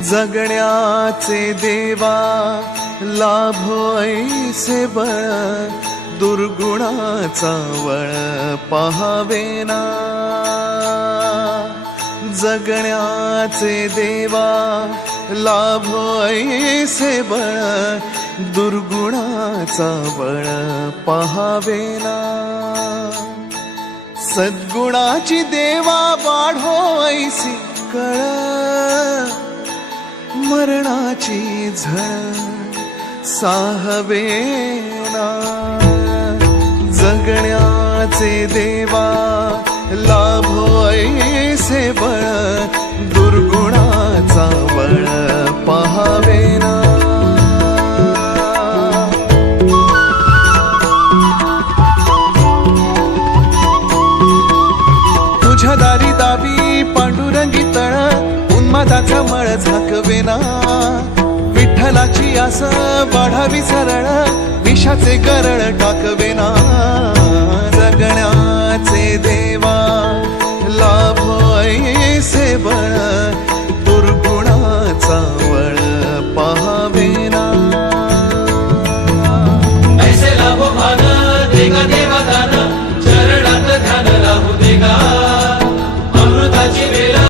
जगण्याचे देवा लाभो ऐसे बळ, दुर्गुणाचा वळ पहावेना। जगण्याचे देवा लाभो ऐसे बळ, दुर्गुणाचा बळ पहावेना। सद्गुणाची देवा वाढो ऐसी कळ, मरणाची झळ साहवेना। जगण्याचे देवा लाभो ऐसे बळ, दुर्गुणाचा बळ पहावेना। तुझ्या दारी दावी पांडुरंगी तळ, उन्मादाचा मळ झाकवेना। विठ्ठलाची आस वाढावी सरळ, विषाचे गरळ टाकवे।